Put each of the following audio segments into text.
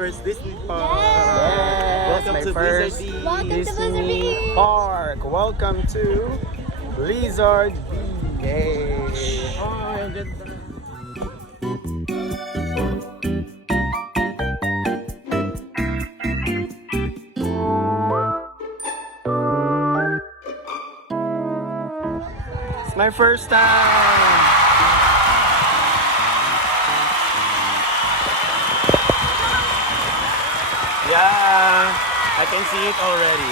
first Disney Park. Yes, Welcome my to first Disney Park. Welcome to Blizzard B. Yay! Oh, ang ganda. It's my first time. Yeah, I can see it already.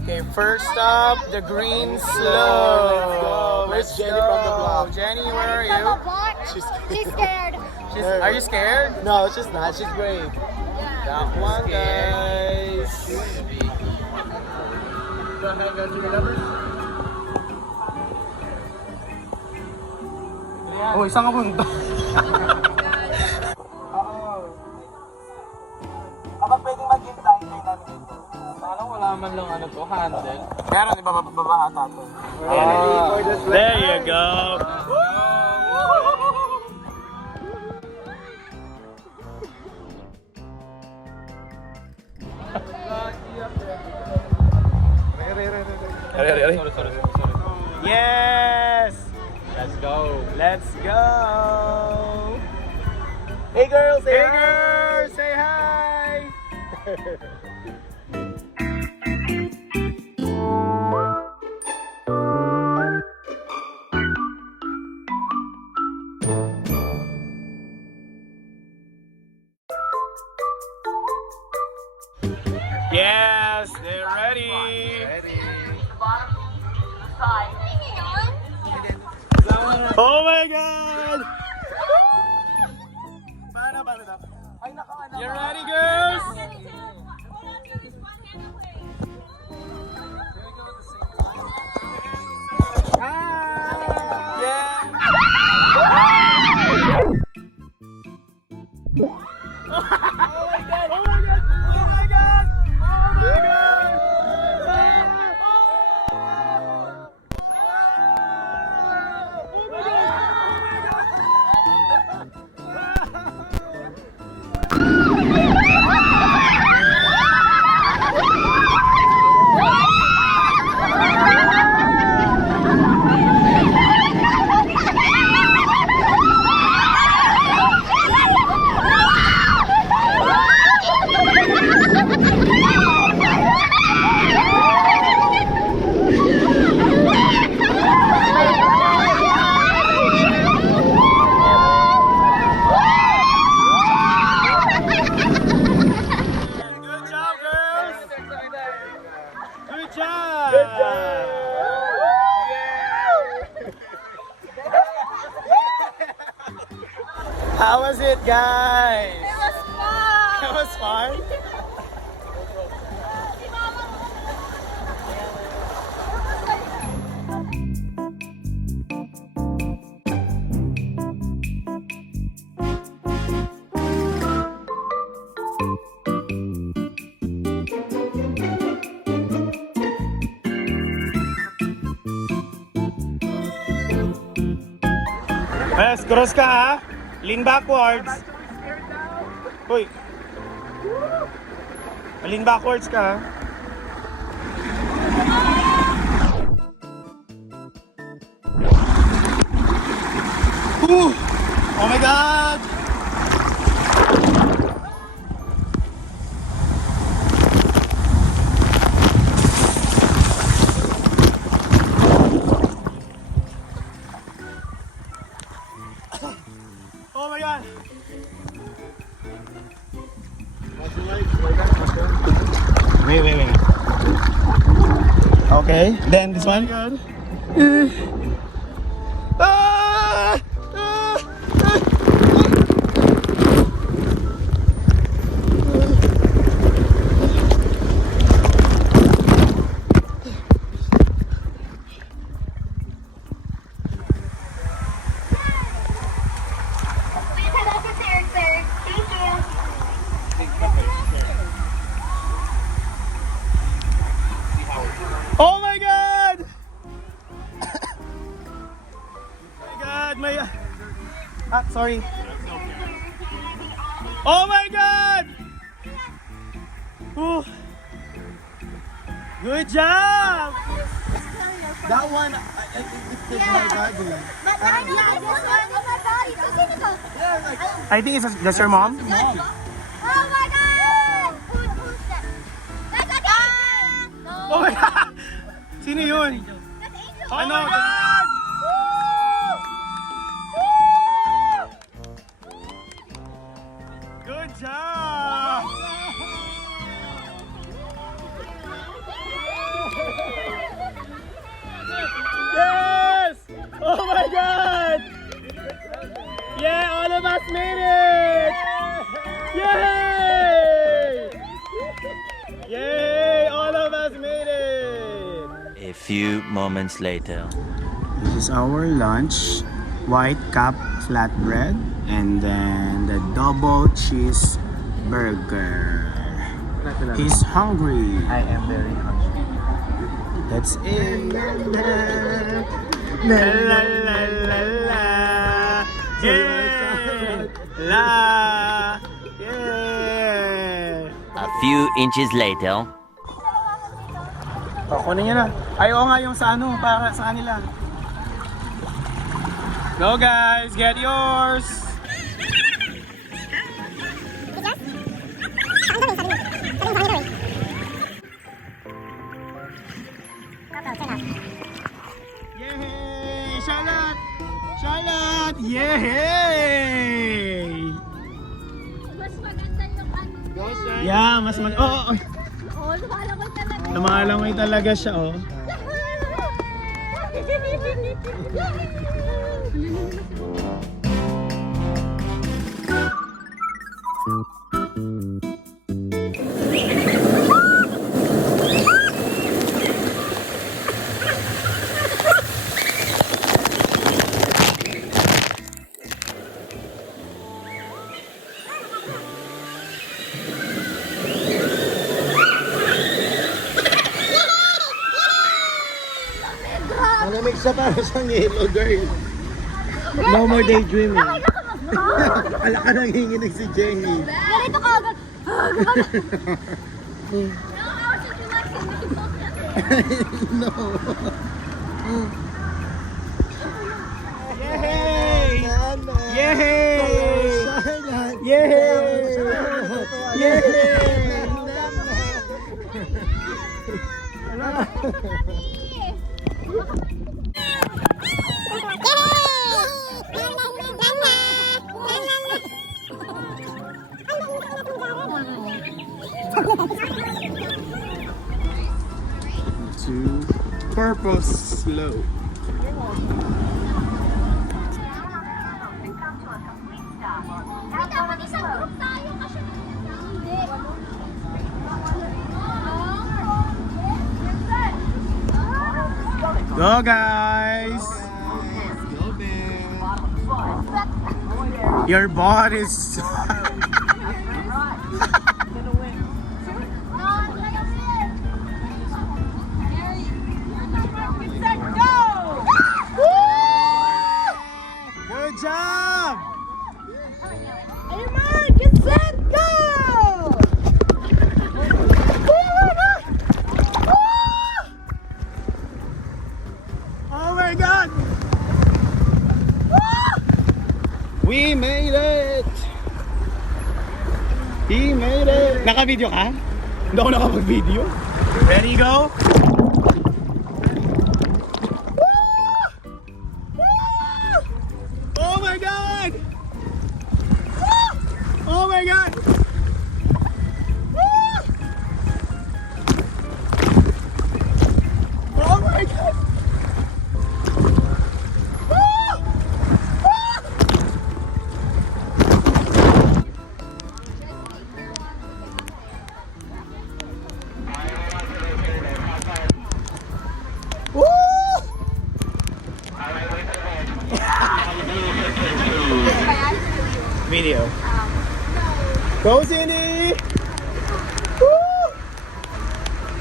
Okay, first up, the green slope. Where's Jenny from the block? Jenny, where are you? She's scared. Are you scared? No, she's not. She's brave. That one, guys. Oh, isang ka punta. Kapag pwedeng mag-hintay namin dito. Parang wala man lang ano to, handle. Meron, di ba babahata to? There you go. Sorry. Yes! Let's go. Let's go! Hey girls, Hey girls, say hi! Yes, they're ready. Oh my God! You ready, girls? How was it, guys? It was fun. It was fun. Yes, cross ka ha. Lean backwards. Uy. Lean backwards ka ha. Oh my God! Oh my God! Wait. Okay, then this one. Ah! Ah, sorry. Oh my God! Ooh. Good job! That one, I think it fits my body. But I know this one. Oh my God, ito sino to? Yeah, like, I think that's your mom? Oh my God! Who's that? That's a Angel! No. Oh my God! Sino yun? That's Angel. Oh my God! Good job! Yes! Oh my God! Yeah, all of us made it! Yay! Yay! All of us made it! A few moments later. This is our lunch. White cup flatbread and then the double cheeseburger. He's hungry. I am very hungry. That's it. La la la la la. Yeah. La. Yeah. A few inches later. Kunin niya na. Ay, oo nga yung sa ano, para sa kanila. Go guys, get yours. Yay! Charlotte! Charlotte! Yay! Mas maganda yung ano. Yeah, mas mag... Oh, Oh, lumalangoy talaga. lumalangoy talaga siya, oh. Malamig siya para siyang yellow girl. No more daydreaming. Ala ka nanginginig si Jenny. Ganito ka agad. No. Yay! Yay! Charlotte. Yay! Yay! To purpose slow. Dapat isang group tayo kasi hindi. Go guys! Go, babe. Your bot is... Good job! Ayman, get set, go! Oh my God! We made it! He made it! Naka-video ka? Hindi ako nakapag-video. Ready, go? Oh my God! Oh my God! Oh my God! Video. Go Cindy! Woo!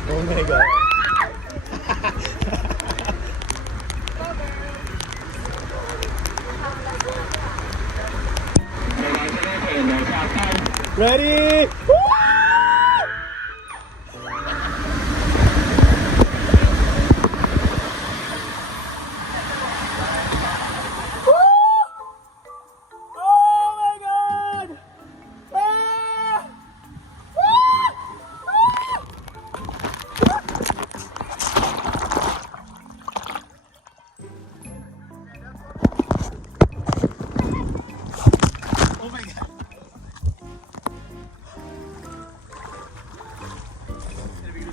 Oh my God. Ready?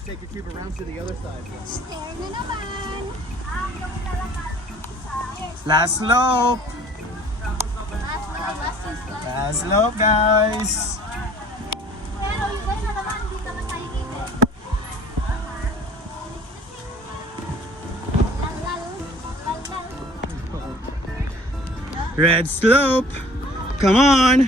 Take your tube around to the other side. Stair na naman. Last slope. Last Last slope, guys. Pero yung guys na naman, hindi naman tayo dito. Lal. Red slope. Come on.